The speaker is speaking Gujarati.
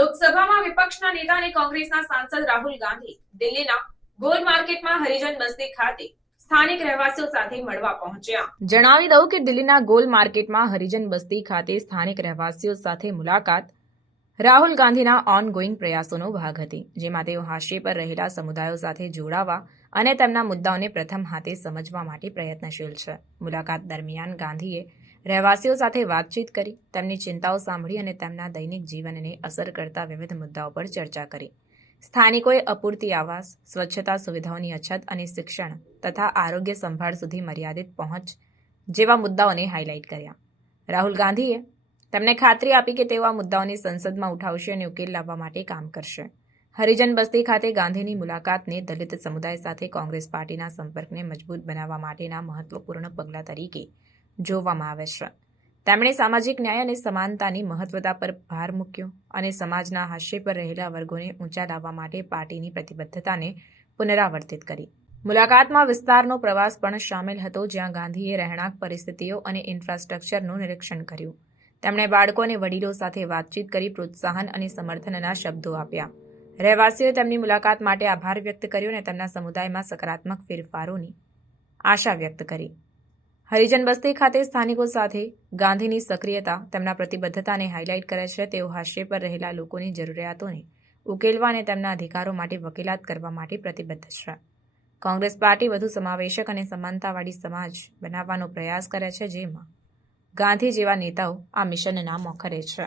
લોકસભામાં વિપક્ષના નેતા અને કોંગ્રેસના સાંસદ રાહુલ ગાંધી દિલ્હીના ગોલ માર્કેટમાં હરિજન બસ્તી ખાતે સ્થાનિક રહેવાસીઓ સાથે મળવા પહોંચ્યા. જણાવી દઉં કે દિલ્હીના ગોલ માર્કેટમાં હરિજન બસ્તી ખાતે સ્થાનિક રહેવાસીઓ સાથે મુલાકાત રાહુલ ગાંધીના ઓનગોઈંગ પ્રયાસોનો ભાગ હતી, જેમાં તેઓ હાશિએ પર રહેલા સમુદાયો સાથે જોડાવા અને તેમના મુદ્દાઓને પ્રથમ હાથે સમજવા માટે પ્રયત્નશીલ છે. મુલાકાત દરમિયાન ગાંધીએ રહેવાસીઓ સાથે વાતચીત કરી, તેમની ચિંતાઓ સાંભળી અને તેમના દૈનિક જીવનને અસર કરતા વિવિધ મુદ્દાઓ પર ચર્ચા કરી. સ્થાનિકોએ અપૂરતી આવાસ, સ્વચ્છતા સુવિધાઓની અછત અને શિક્ષણ તથા આરોગ્ય સંભાળ સુધી મર્યાદિત પહોંચ જેવા મુદ્દાઓને હાઇલાઇટ કર્યા. રાહુલ ગાંધીએ તેમને ખાતરી આપી કે તેઓ આ મુદ્દાઓને સંસદમાં ઉઠાવશે અને ઉકેલ લાવવા માટે કામ કરશે. હરિજન બસ્તી ખાતે ગાંધીની મુલાકાતને દલિત સમુદાય સાથે કોંગ્રેસ પાર્ટીના સંપર્કને મજબૂત બનાવવા માટેના મહત્વપૂર્ણ પગલાં તરીકે જોવામાં આવે છે. તેમણે સામાજિક ન્યાય અને સમાનતાની મહત્વતા પર ભાર મૂક્યો અને સમાજના હાશિએ પર રહેલા વર્ગોને ઊંચા લાવવા માટે પાર્ટીની પ્રતિબદ્ધતાને પુનરાવર્તિત કરી. મુલાકાતમાં વિસ્તારનો પ્રવાસ પણ શામેલ હતો, જ્યાં ગાંધીએ રહેણાંક પરિસ્થિતિઓ અને ઇન્ફ્રાસ્ટ્રક્ચરનું નિરીક્ષણ કર્યું. તેમણે બાળકો અને વડીલો સાથે વાતચીત કરી પ્રોત્સાહન અને સમર્થનના શબ્દો આપ્યા. રહેવાસીઓએ તેમની મુલાકાત માટે આભાર વ્યક્ત કર્યો અને તેમના સમુદાયમાં સકારાત્મક ફેરફારોની આશા વ્યક્ત કરી. હરિજન બસ્તી ખાતે સ્થાનિકો સાથે ગાંધીની સક્રિયતા તેમના પ્રતિબદ્ધતાને હાઇલાઇટ કરે છે. તેઓ હાશિએ પર રહેલા લોકોની જરૂરિયાતોને ઉકેલવા અને તેમના અધિકારો માટે વકીલાત કરવા માટે પ્રતિબદ્ધ છે. કોંગ્રેસ પાર્ટી વધુ સમાવેશક અને સમાનતાવાળી સમાજ બનાવવાનો પ્રયાસ કરે છે, જેમાં ગાંધી જેવા નેતાઓ આ મિશનના મોખરે છે.